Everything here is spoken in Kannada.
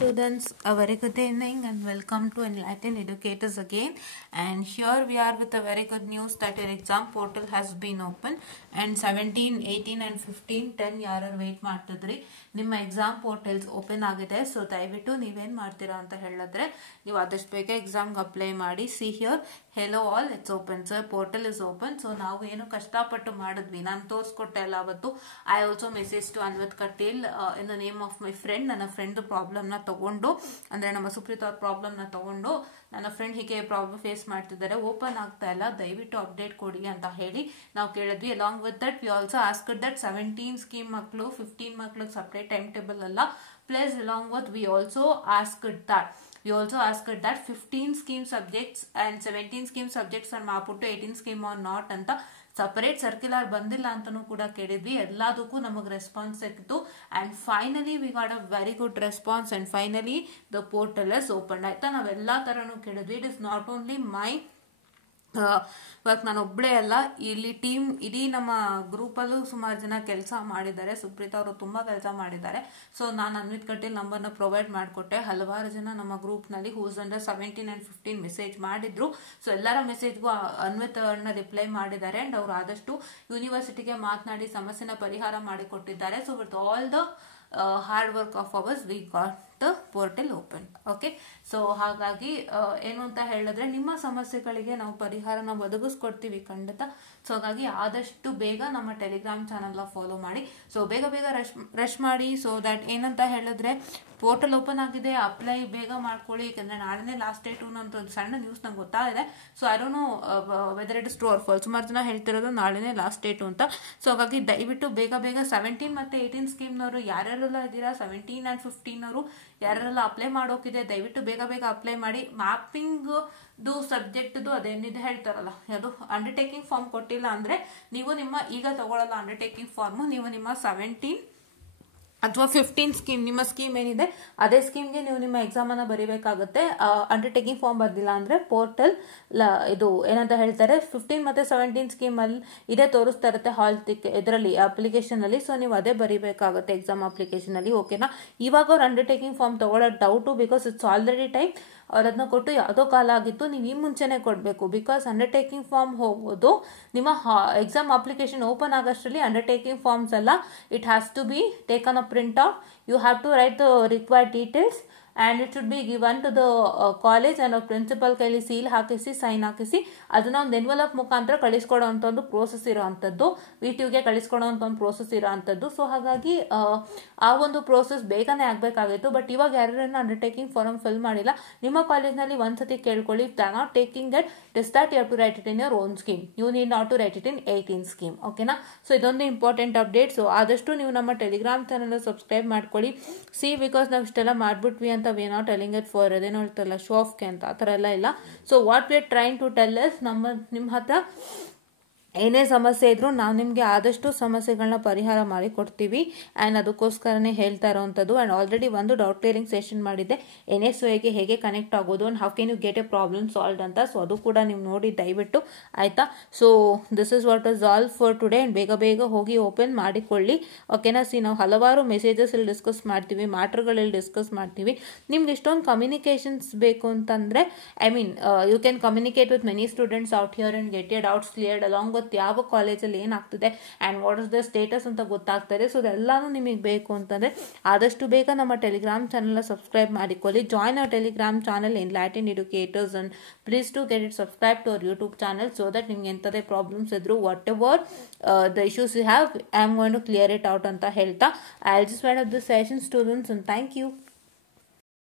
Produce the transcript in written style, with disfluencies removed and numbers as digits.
students, a very good evening and welcome to Enlightened Educators again. And here we are with a very good news that your exam portal has been open and 17, 18 and 15, 10 ಯಾರು ವೇಟ್ ಮಾಡ್ತಿದ್ರಿ ನಿಮ್ಮ ಎಕ್ಸಾಮ್ ಪೋರ್ಟಲ್ಸ್ ಓಪನ್ ಆಗಿದೆ. ಸೊ ದಯವಿಟ್ಟು ನೀವೇನು ಮಾಡ್ತೀರಾ ಅಂತ ಹೇಳಿದ್ರೆ ನೀವು ಆದಷ್ಟು ಬೇಗ ಎಕ್ಸಾಮ್ಗೆ ಅಪ್ಲೈ ಮಾಡಿ. See here, hello all, it's open sir, portal is open. So ನಾವು ಏನು ಕಷ್ಟಪಟ್ಟು ಮಾಡಿದ್ವಿ, ನಾನು ತೋರಿಸ್ಕೊಟ್ಟೆ ಅಲ್ಲ ಅವತ್ತು. I also message to Anvath Kateel in the name of my friend. ನನ್ನ ಫ್ರೆಂಡ್ ಪ್ರಾಬ್ಲಮ್ನ ತಗೊಂಡು, ಅಂದ್ರೆ ನಮ್ಮ ಸುಪ್ರೀತ್ ಅವ್ರ ಪ್ರಾಬ್ಲಮ್ನ ತಗೊಂಡು, ನನ್ನ ಫ್ರೆಂಡ್ ಹೀಗೆ ಪ್ರಾಬ್ಲಮ್ ಫೇಸ್ ಮಾಡ್ತಿದ್ದಾರೆ, ಓಪನ್ ಆಗ್ತಾ ಇಲ್ಲ, ದಯವಿಟ್ಟು ಅಪ್ಡೇಟ್ ಕೊಡಿ ಅಂತ ಹೇಳಿ ನಾವು ಕೇಳಿದ್ವಿ. Along with that we also asked that 17 scheme ಮಕ್ಕಳು 15 ಮಕ್ಕಳಿಗೆ ಸಪ್ರೇಟ್ ಟೈಮ್ ಟೇಬಲ್ ಅಲ್ಲ. Plus along with we also asked that 15 scheme subjects and 17 scheme subjects are ಮಾಡ್ಬಿಟ್ಟು 18 scheme or not ಅಂತ ಸಪರೇಟ್ ಸರ್ಕ್ಯುಲರ್ ಬಂದಿಲ್ಲ ಅಂತಾನೂ ಕೂಡ ಕೇಳಿದ್ವಿ. ಎಲ್ಲದಕ್ಕೂ ನಮಗೆ ರೆಸ್ಪಾನ್ಸ್ ಸಿಕ್ತು and finally we got a very good response and finally the portal is open. ಆಯ್ತಾ, ನಾವೆಲ್ಲಾ ತರನು ಕೇಳಿದ್ವಿ. It is not only my work, ನಾನು ಒಬ್ಬಳೇ ಅಲ್ಲ, ಇಲ್ಲಿ ಟೀಮ್ ಇಡೀ ನಮ್ಮ ಗ್ರೂಪಲ್ಲೂ ಸುಮಾರು ಜನ ಕೆಲಸ ಮಾಡಿದ್ದಾರೆ. ಸುಪ್ರೀತ್ ಅವರು ತುಂಬಾ ಕೆಲಸ ಮಾಡಿದ್ದಾರೆ. ಸೊ ನಾನು ಅನ್ವಿತ್ ಕಟೀಲ್ ನಂಬರ್ನ ಪ್ರೊವೈಡ್ ಮಾಡಿಕೊಟ್ಟೆ. ಹಲವಾರು ಜನ ನಮ್ಮ ಗ್ರೂಪ್ನಲ್ಲಿ ಹೂಸ್ ಅಂಡರ್ 17 and 15 ಮೆಸೇಜ್ ಮಾಡಿದ್ರು. ಸೊ ಎಲ್ಲರ ಮೆಸೇಜ್ಗೂ ಅನ್ವಿತ್ ಅವ್ರನ್ನ ರಿಪ್ಲೈ ಮಾಡಿದ್ದಾರೆ ಅಂಡ್ ಅವ್ರು ಆದಷ್ಟು ಯೂನಿವರ್ಸಿಟಿಗೆ ಮಾತನಾಡಿ ಸಮಸ್ಯೆನ ಪರಿಹಾರ ಮಾಡಿಕೊಟ್ಟಿದ್ದಾರೆ. So with all the hard work of hours we got the portal open. Okay, so ಹಾಗಾಗಿ ಏನು ಅಂತ ಹೇಳಿದ್ರೆ ನಿಮ್ಮ ಸಮಸ್ಯೆಗಳಿಗೆ ನಾವು ಪರಿಹಾರನ ಒದಗಿಸ್ಕೊಡ್ತೀವಿ ಖಂಡಿತ. ಸೊ ಹಾಗಾಗಿ ಆದಷ್ಟು ಬೇಗ ನಮ್ಮ ಟೆಲಿಗ್ರಾಮ್ ಚಾನಲ್ನ ಫಾಲೋ ಮಾಡಿ. ಸೊ ಬೇಗ ರಶ್ ಮಾಡಿ. ಸೊ ದಟ್ ಏನಂತ ಹೇಳಿದ್ರೆ ಪೋರ್ಟಲ್ ಓಪನ್ ಆಗಿದೆ, ಅಪ್ಲೈ ಬೇಗ ಮಾಡ್ಕೊಳ್ಳಿ. ಯಾಕಂದ್ರೆ ನಾಳೆನೇ ಲಾಸ್ಟ್ ಡೇಟ್ ಅಂತ ಒಂದು ಸಣ್ಣ ನ್ಯೂಸ್ ನಂಗೆ ಗೊತ್ತಾಗಿದೆ. So I don't know whether it is true or false. ಸುಮಾರು ಜನ ಹೇಳ್ತಿರೋದು ನಾಳೆನೇ ಲಾಸ್ಟ್ ಡೇಟು ಅಂತ. ಸೊ ಹಾಗಾಗಿ ದಯವಿಟ್ಟು ಬೇಗ 17 ಮತ್ತೆ 18 ಸ್ಕೀಮ್ನವರು ಯಾರ್ಯಾರೆಲ್ಲ ಇದ್ದೀರಾ, 17 and 15 ಅವರು ಯಾರೆಲ್ಲ ಅಪ್ಲೈ ಮಾಡೋಕಿದೆ, ದಯವಿಟ್ಟು ಬೇಗ ಅಪ್ಲೈ ಮಾಡಿ. ಮ್ಯಾಪಿಂಗ್ ಸಬ್ಜೆಕ್ಟ್ದು ಅದೇನಿದೆ ಹೇಳ್ತಾರಲ್ಲ, ಅದು ಅಂಡರ್ಟೇಕಿಂಗ್ ಫಾರ್ಮ್ ಕೊಟ್ಟಿಲ್ಲ ಅಂದ್ರೆ ನೀವು ನಿಮ್ಮ ಈಗ ತಗೊಳ್ಳಲ್ಲ ಅಂಡರ್ಟೇಕಿಂಗ್ ಫಾರ್ಮ್, ನೀವು ನಿಮ್ಮ 17 ಅಥವಾ 15 ಸ್ಕೀಮ್, ನಿಮ್ಮ ಸ್ಕೀಮ್ ಏನಿದೆ ಅದೇ ಸ್ಕೀಮ್ಗೆ ನೀವು ನಿಮ್ಮ ಎಕ್ಸಾಮ್ ಅನ್ನ ಬರೀಬೇಕಾಗುತ್ತೆ. ಅಂಡರ್ಟೇಕಿಂಗ್ ಫಾರ್ಮ್ ಬರ್ದಿಲ್ಲ ಅಂದ್ರೆ ಪೋರ್ಟಲ್ ಇದು ಏನಂತ ಹೇಳ್ತಾರೆ 15 ಮತ್ತೆ 17 ಸ್ಕೀಮ್ ಅಲ್ಲಿ ಇದೇ ತೋರಿಸ್ತಾ ಇರುತ್ತೆ ಹಾಲ್ ಇದರಲ್ಲಿ ಅಪ್ಲಿಕೇಶನ್ ಅಲ್ಲಿ. ಸೊ ನೀವು ಅದೇ ಬರೀಬೇಕಾಗುತ್ತೆ ಎಕ್ಸಾಮ್ ಅಪ್ಲಿಕೇಶನ್ ಅಲ್ಲಿ. ಓಕೆನಾ, ಇವಾಗ ಅವ್ರು ಅಂಡರ್ಟೇಕಿಂಗ್ ಫಾರ್ಮ್ ತಗೊಳ್ಳೋ doubt, because it's already time. ಅವ್ರು ಅದನ್ನ ಕೊಟ್ಟು ಯಾವುದೋ ಕಾಲ ಆಗಿತ್ತು, ನೀವು ಈ ಮುಂಚೆನೆ ಕೊಡಬೇಕು. ಬಿಕಾಸ್ ಅಂಡರ್ಟೇಕಿಂಗ್ ಫಾರ್ಮ್ ಹೋಗೋದು ನಿಮ್ಮ ಎಕ್ಸಾಮ್ ಅಪ್ಲಿಕೇಶನ್ ಓಪನ್ ಆಗೋಷ್ಟರಲ್ಲಿ ಅಂಡರ್ಟೇಕಿಂಗ್ ಫಾರ್ಮ್ಸ್ ಅಲ್ಲ, it has to be taken a print out. You have to write the required details and it should be given to the college and a principal ಕೈಲಿ ಸೀಲ್ ಹಾಕಿಸಿ ಸೈನ್ ಹಾಕಿಸಿ ಅದನ್ನ ಒಂದು ಎನ್ವಲಪ್ ಮುಖಾಂತರ ಕಳಿಸ್ಕೊಡೋ ಅಂತ ಒಂದು ಪ್ರೋಸೆಸ್ ಇರೋ ಅಂಥದ್ದು, VTUಗೆ ಕಳಿಸ್ಕೊಡೋ ಅಂತ ಒಂದು ಪ್ರೋಸೆಸ್ ಇರೋ ಅಂಥದ್ದು. ಸೊ ಹಾಗಾಗಿ ಆ ಒಂದು ಪ್ರೋಸೆಸ್ ಬೇಗನೆ ಆಗಬೇಕಾಗಿತ್ತು. ಬಟ್ ಇವಾಗ ಯಾರ್ಯಾರನ್ನ ಅಂಡರ್ಟೇಕಿಂಗ್ ಫಾರ್ಮ್ ಫಿಲ್ ಮಾಡಿಲ್ಲ, ನಿಮ್ಮ ಕಾಲೇಜ್ನಲ್ಲಿ ಒಂದ್ಸತಿ ಕೇಳ್ಕೊಳ್ಳಿ. They are not taking that this that you have to write it in your own scheme. You need not to write it in 18 scheme. ಓಕೆನಾ, ಸೊ ಇದೊಂದು ಇಂಪಾರ್ಟೆಂಟ್ ಅಪ್ಡೇಟ್. ಸೊ ಆದಷ್ಟು ನೀವು ನಮ್ಮ ಟೆಲಿಗ್ರಾಮ್ ಚಾನಲ್ ಸಬ್ಸ್ಕ್ರೈಬ್ ಮಾಡ್ಕೊಳ್ಳಿ. ಬಿಕಾಸ್ ನಾವು ಇಷ್ಟೆಲ್ಲ ಮಾಡ್ಬಿಟ್ವಿ ಅಂತ we not telling it for ಅದೇನೋ ಹೇಳ್ತಾರಲ್ಲ ಶೋ ಆಫ್ಗೆ ಅಂತ, ಆ ಥರ ಎಲ್ಲ ಇಲ್ಲ. So what we are trying to tell is, ನಿಮ್ಮ ಹತ್ರ ಏನೇ ಸಮಸ್ಯೆ ಇದ್ರೂ ನಾವು ನಿಮಗೆ ಆದಷ್ಟು ಸಮಸ್ಯೆಗಳನ್ನ ಪರಿಹಾರ ಮಾಡಿ ಕೊಡ್ತೀವಿ. ಆ್ಯಂಡ್ ಅದಕ್ಕೋಸ್ಕರನೇ ಹೇಳ್ತಾ ಇರೋವಂಥದ್ದು. ಆ್ಯಂಡ್ ಆಲ್ರೆಡಿ ಒಂದು ಡೌಟ್ ಕ್ಲಿಯರಿಂಗ್ ಸೆಷನ್ ಮಾಡಿದ್ದೆ, NSOAಗೆ ಹೇಗೆ ಕನೆಕ್ಟ್ ಆಗೋದು and how can you get a problem solve ಅಂತ. ಸೊ ಅದು ಕೂಡ ನೀವು ನೋಡಿ ದಯವಿಟ್ಟು, ಆಯಿತಾ. So this is what is all for today. And ಬೇಗ ಹೋಗಿ ಓಪನ್ ಮಾಡಿಕೊಳ್ಳಿ. ಓಕೆನಾ. ನಾವು ಹಲವಾರು ಮೆಸೇಜಸ್ ಇಲ್ಲಿ ಡಿಸ್ಕಸ್ ಮಾಡ್ತೀವಿ, ಮ್ಯಾಟ್ರ್ಗಳಲ್ಲಿ ಡಿಸ್ಕಸ್ ಮಾಡ್ತೀವಿ. ನಿಮ್ಗೆ ಇಷ್ಟೊಂದು ಕಮ್ಯುನಿಕೇಷನ್ಸ್ ಬೇಕು ಅಂತಂದರೆ you can communicate with many students out here and get your doubts cleared along ಯಾವ ಕಾಲೇಜಲ್ಲಿ ಏನಾಗ್ತಿದೆ and what is the status ಅಂತ ಗೊತ್ತಾಗ್ತಾರೆ. ಸೊ ಅದೆಲ್ಲಾನು ನಿಮಗೆ ಬೇಕು ಅಂತಂದರೆ ಆದಷ್ಟು ಬೇಗ ನಮ್ಮ ಟೆಲಿಗ್ರಾಮ್ ಚಾನಲ್ನ ಸಬ್ಸ್ಕ್ರೈಬ್ ಮಾಡಿಕೊಳ್ಳಿ. Join our Telegram channel enlightened educators and please to get it subscribe to our YouTube channel so that ನಿಮ್ಗೆ ಎಂಥದೇ ಪ್ರಾಬ್ಲಮ್ಸ್ ಇದ್ರು whatever the issues you have I am going to clear it out ಅಂತ ಹೇಳ್ತಾ I will just wind up this session students and thank you.